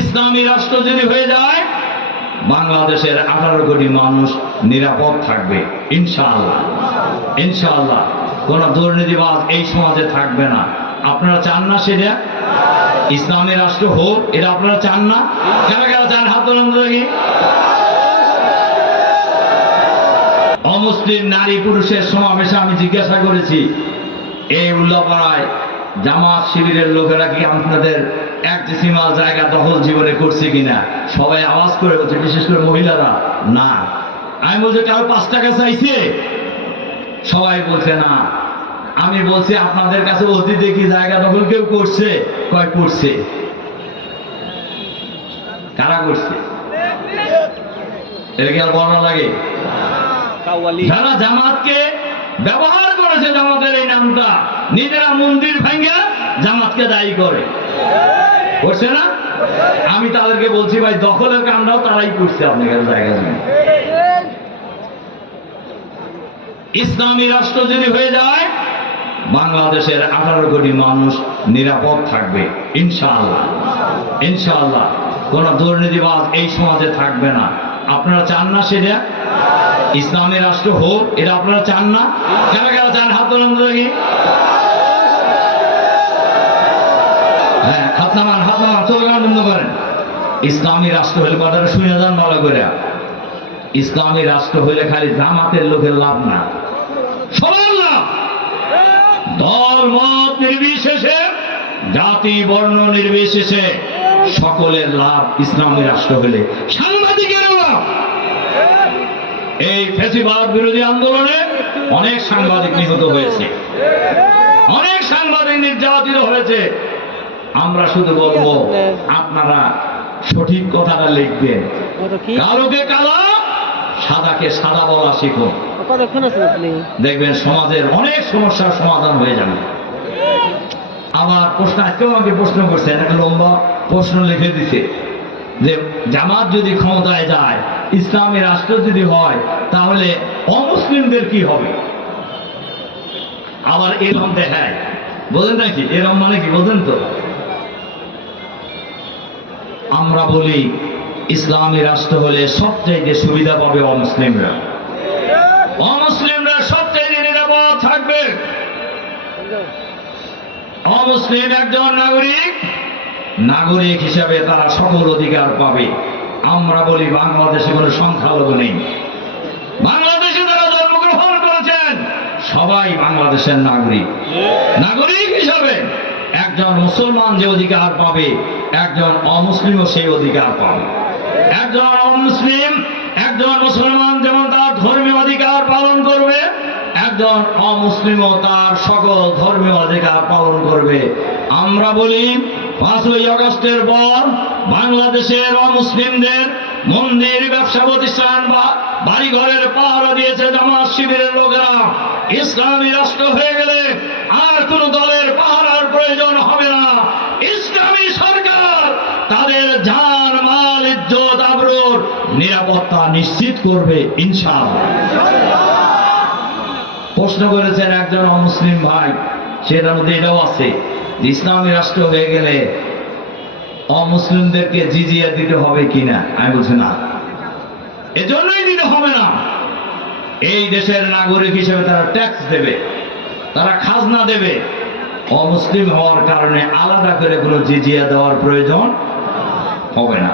ইসলামী রাষ্ট্র যদি হয়ে যায় বাংলাদেশের 18 কোটি মানুষ নিরাপদ থাকবে ইনশাআল্লাহ। ইনশাআল্লাহ কোন দুর্নীতিবাজ এই সমাজে থাকবে না। আপনারা চান না সেটা? ইসলামী রাষ্ট্র হোক, এটা আপনারা চান না? কারা কারা চান হাত তোলেন দেখি। অমুসলিম নারী পুরুষের সমাবেশে আমি জিজ্ঞাসা করেছি, এই উল্লাপাড়ায় জামাত শিবিরের লোকেরা কি আপনাদের এক ডেসিমাল জায়গা দখল জীবনে করছে কিনা? সবাই আওয়াজ করে বলছে, বিশেষ করে মহিলারা না। আমি বলছি কারো 5 টাকা চাইছে? সবাই বলছে না। আমি বলছি আপনাদের কাছে অতীতে কি জায়গা দখল কেউ করছে? কয় করছে। কারা করছে? এটা কি আর বলা লাগে? যারা জামাতকে ব্যবহার করেছে, জামাতের এই নামটা, নিজেরা মন্দির ভাঙ্গা জামাতকে দায়ী করে করছে না? আমি তাদেরকে বলছি ভাই দখলের কামটাও তারাই করছে আপনাদের জায়গা জমি। ইসলামী রাষ্ট্র যদি হয়ে যায় বাংলাদেশের 18 কোটি মানুষ নিরাপদ থাকবে ইনশাআল্লাহ। ইনশাআল্লাহ কোন দুর্নীতিবাজ এই সমাজে থাকবে না। আপনারা চান না সেটা? ইসলামী রাষ্ট্র হোক, এটা আপনারা চান না? কারা কারা চান হাত তোলেন দেখি। হ্যাঁ, হাত নামান, হাত নামান, চলে বন্ধ করেন। ইসলামী রাষ্ট্র হলে কথাটা শুনে যান ভালো করে। ইসলামী রাষ্ট্র হইলে খালি জামাতের লোকের লাভ না, সবার লাভ। দল মত নির্বিশেষে, জাতি বর্ণ নির্বিশেষে সকলের লাভ ইসলামী রাষ্ট্র হলে। সাংবাদিকের লাভ। এই ফ্যাসিবাদ বিরোধী আন্দোলনে অনেক সাংবাদিক নিহত হয়েছে, অনেক সাংবাদিক নির্যাতিত হয়েছে। আমরা শুধু বলবো আপনারা সঠিক কথাটা লিখবেন, কালোকে কালো সাদাকে সাদা বলা শিখুন। দেখবেন সমাজের অনেক সমস্যার সমাধান হয়ে যাবে। আমার প্রশ্ন, আজকেও আমাকে প্রশ্ন করছেন, একটা লম্বা প্রশ্ন লিখে দিছে যে জামাত যদি ক্ষমতায় যায়, ইসলামী রাষ্ট্র যদি হয়, তাহলে অমুসলিমদের কি হবে? আবার এরকম দেখায়, বোঝেন নাকি? এরকম মানে কি বোঝেন তো? আমরা বলি ইসলামী রাষ্ট্র হলে সবচাইতে সুবিধা পাবে অমুসলিমরা। অমুসলিমরা সবচাইতে নিরাপদ থাকবে। অমুসলিম একজন নাগরিক হিসাবে তারা সকল অধিকার পাবে। আমরা বলি বাংলাদেশে কোনো সংখ্যালঘু নেই। বাংলাদেশে যারা জন্মগ্রহণ করেছেন সবাই বাংলাদেশের নাগরিক হিসাবে একজন মুসলমান যে অধিকার পাবে, একজন অমুসলিমও সেই অধিকার পাবে। একজন অমুসলিম একজন মুসলমান যেমন তার ধর্মীয় অধিকার পালন করবে, একজন অমুসলিমও তার সকল ধর্মীয় অধিকার পালন করবে। আমরা বলি 5ই আগস্টের পর বাংলাদেশের অমুসলিমদের মন্দির, ব্যবসা প্রতিষ্ঠান বা বাড়িঘরের পাহারা দিয়েছে জামাত শিবিরের লোকেরা। ইসলামী রাষ্ট্র হয়ে গেলে আর কোন দলের পাহারার প্রয়োজন হবে না। ইসলামী সরকার তাদের জান, মাল, ইজ্জত, আবরুর নিরাপত্তা নিশ্চিত করবে ইনশাআল্লাহ। প্রশ্ন করেছেন একজন অমুসলিম ভাই, সেটার মধ্যে এটাও আছে, ইসলামী রাষ্ট্র হয়ে গেলে অমুসলিমদেরকে জিজিয়া দিতে হবে কিনা? আমি বলছি না, এজন্যই দিতে হবে না। এই দেশের নাগরিক হিসেবে তারা ট্যাক্স দেবে, তারা খাজনা দেবে। অমুসলিম হওয়ার কারণে আলাদা করে কোনো জিজিয়া দেওয়ার প্রয়োজন হবে না।